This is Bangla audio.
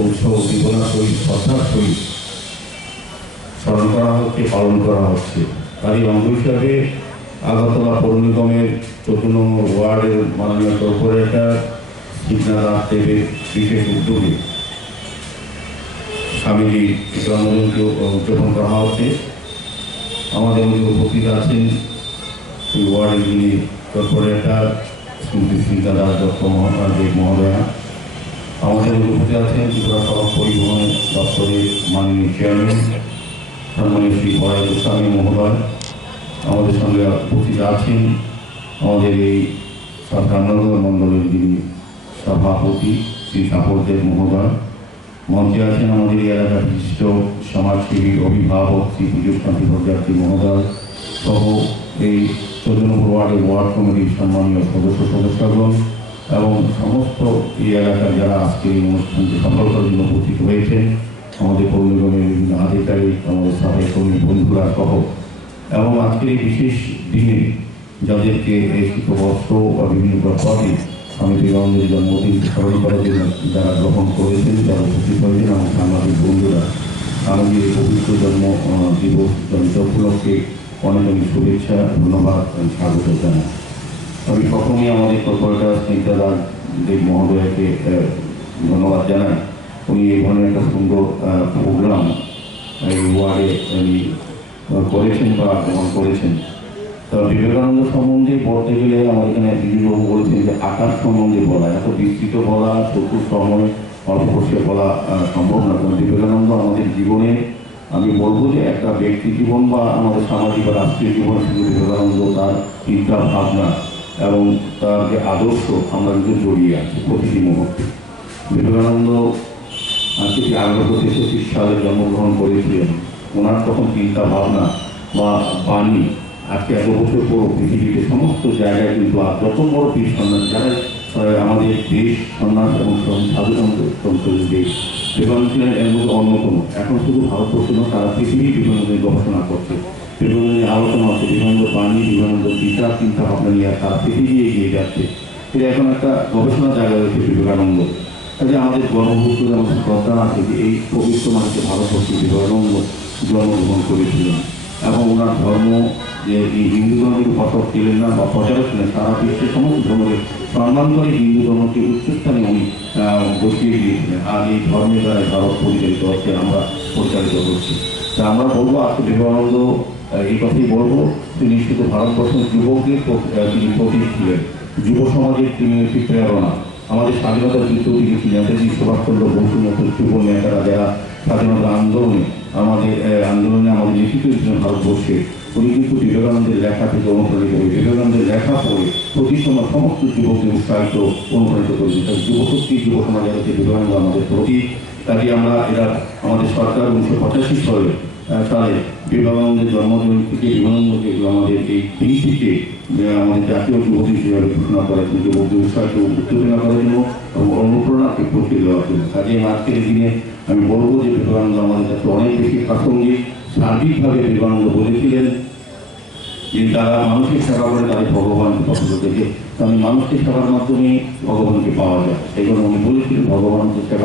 উৎসব উদ্দীপনার সহিত শ্রদ্ধার সহিত স্মরণ করা হচ্ছে পালন করা হচ্ছে তারই অঙ্গ হিসাবে আগরতলা পৌর নিগমের নম্বর ওয়ার্ডের মাননীয় কর্পোরেটর শিবনাথ দাস দেবের বিশেষ উদ্যোগে স্বামীজি জন্মদিনকে উদযাপন করা হচ্ছে আমাদের মধ্যে উপস্থিত আছেন এই ওয়ার্ডের যিনি কর্পোরেটর শ্রীমতী স্মিতা দাস দত্ত মহাত্মা মহোদয়া আমাদের উপস্থিত আছেন ত্রিপুরা সড়ক পরিবহন দপ্তরের মাননীয় চেয়ারম্যান, সম্মানীয় শ্রী বড়াই গোস্বামী মহোদয়, আমাদের সঙ্গে উপস্থিত আছেন আমাদের এই সরকারনগর মণ্ডলের যিনি সভাপতি, শ্রী সাপরদেব মহোদয়। মঞ্চে আছেন আমাদের এই এলাকার বিশিষ্ট সমাজসেবী অভিভাবক শ্রী শান্তি ভদ্রার্থী মহোদয় সহ এই চোদ্দ নম্বর ওয়ার্ডের ওয়ার্ড কমিটির সম্মানীয় সদস্য সদস্যগণ এবং সমস্ত এই এলাকার যারা আজকের এই অনুষ্ঠানটি সফল করার জন্য উপস্থিত হয়েছেন আমাদের পৌর নিগমের বিভিন্ন আধিকারিক, আমাদের সাথে কর্মী বন্ধুরা সহ। এবং আজকের এই বিশেষ দিনে যাদেরকে এই শীত বস্ত্র বা বিভিন্ন পদে আমি বিবেকানন্দের জন্মদিন স্মরণ করার জন্য যারা গ্রহণ করেছেন, যারা উপস্থিত হয়েছেন, এবং সাংবাদিক বন্ধুরা আমি পবিত্র জন্ম দিবস জনিত উপলক্ষে অনেক অনেক শুভেচ্ছা, ধন্যবাদ স্বাগত জানাই। আমি প্রথমেই আমাদের কর্পোরেটর স্নিগ্ধা দেব মহোদয়কে ধন্যবাদ জানাই। উনি এই ধরনের একটা সুন্দর প্রোগ্রাম এই ওয়ার্ডে উনি করেছেন বা গ্রহণ করেছেন। তো বিবেকানন্দ সম্বন্ধে বলতে গেলে আমার এখানে দিদিবাবু বলেছেন যে আকাশ সম্বন্ধে বলা, এত বিস্তৃত বলা চতুর সময় অল্প বসে বলা সম্ভব না। কারণ বিবেকানন্দ আমাদের জীবনে, আমি বলব যে একটা ব্যক্তি জীবন বা আমাদের সামাজিক বা রাষ্ট্রীয় জীবন শুধু বিবেকানন্দ তার চিন্তা ভাবনা এবং তার যে আদর্শ আমরা কিন্তু জড়িয়ে আছি প্রতিটি মুহূর্তে বিবেকানন্দ আজকে আগ্রহ তেষট্টি সালে জন্মগ্রহণ করেছিলেন। ওনার তখন চিন্তা ভাবনা বা বাণী আজকে এত বছর পর পৃথিবীতে সমস্ত জায়গায় কিন্তু আর যত বড় পীর সন্ন্যাস যারা আমাদের দেশ সন্ন্যাস এবং সাধুতন্ত্র দেশ, বিবেকানন্দ ছিলেন এর মধ্যে অন্যতম। এখন শুধু ভারতবর্ষ নয়, সারা পৃথিবী বিবেকানন্দের গবেষণা করছে। বিবেকানন্দের আলোচনা হচ্ছে। বিবেকানন্দ বাণী বিবেকানন্দ বিচার চিন্তা ভাবনা নিয়ে সারা পৃথিবী এগিয়ে যাচ্ছে। এটা এখন একটা গবেষণা জায়গা রয়েছে বিবেকানন্দ। কাজে আমাদের গণভূত আমাদের শ্রদ্ধা আছে যে এই পবিত্র মানুষের ভারতবর্ষে বিবেকানন্দ জন্মগ্রহণ করেছিলেন এবং ওনার ধর্ম যে হিন্দু ধর্মের উপাসক ছিলেন না বা প্রচারক ছিলেন সারা বিশ্বের সমস্ত ধর্মের সম্মান হিন্দু ধর্মকে উচ্চস্থানে উনি বসিয়ে দিয়েছিলেন। আর এই ধর্মের দ্বারা ভারত পরিচালিত হচ্ছে, আমরা পরিচালিত হচ্ছি তা আমরা বলব আজকে বিবেকানন্দ এই কথাই বলব। তিনি শুধু ভারতবর্ষের যুবকের তিনি প্রতীক ছিলেন যুব সমাজের তিনি একটি প্রেরণা। আমাদের স্বাধীনতার যুদ্ধ দিকে নেতাজি সুভাষচন্দ্র বসুর মতো যুব নেতারা যারা স্বাধীনতা আন্দোলনে, আমাদের আন্দোলনে আমাদের নেতৃত্ব দিয়েছিলেন ভারতবর্ষে, উনি কিন্তু বিবেকানন্দের লেখা থেকে অনুপ্রাণিত হয়ে, বিবেকানন্দের লেখা পড়ে প্রতি সময় সমস্ত যুবকদের উৎসাহিত, অনুপ্রাণিত করেছে তাই যুবশক্তি যুব সমাজের বিবেকানন্দ আমাদের প্রতি কাজে আমরা এরা, আমাদের সরকার উনিশশো পঁচাশি সালে সালে বিবেকানন্দের জন্মদিন থেকে বিবেকানন্দকে আমাদের এই দিনটিকে আমাদের জাতীয় যুব দিবস হিসাবে ঘোষণা করেছেন যুবকদের উৎসাহিত উত্তেজনা করার জন্য এবং অনুপ্রেরণাকে প্রতিষ্ঠা দেওয়ার জন্য। কাজে আজকের দিনে আমি বলব যে বিবেকানন্দ আমাদের কাছে অনেক বেশি প্রাসঙ্গিক, সার্বিকভাবে বিবেকানন্দ বলেছিলেন যে তারা মানুষের সেবা করে তাদের ভগবান পছন্দ থেকে। কারণ মানুষকে সেবার মাধ্যমে ভগবানকে পাওয়া যায়। সেই জন্য উনি বলেছিলেন ভগবানকে সেবা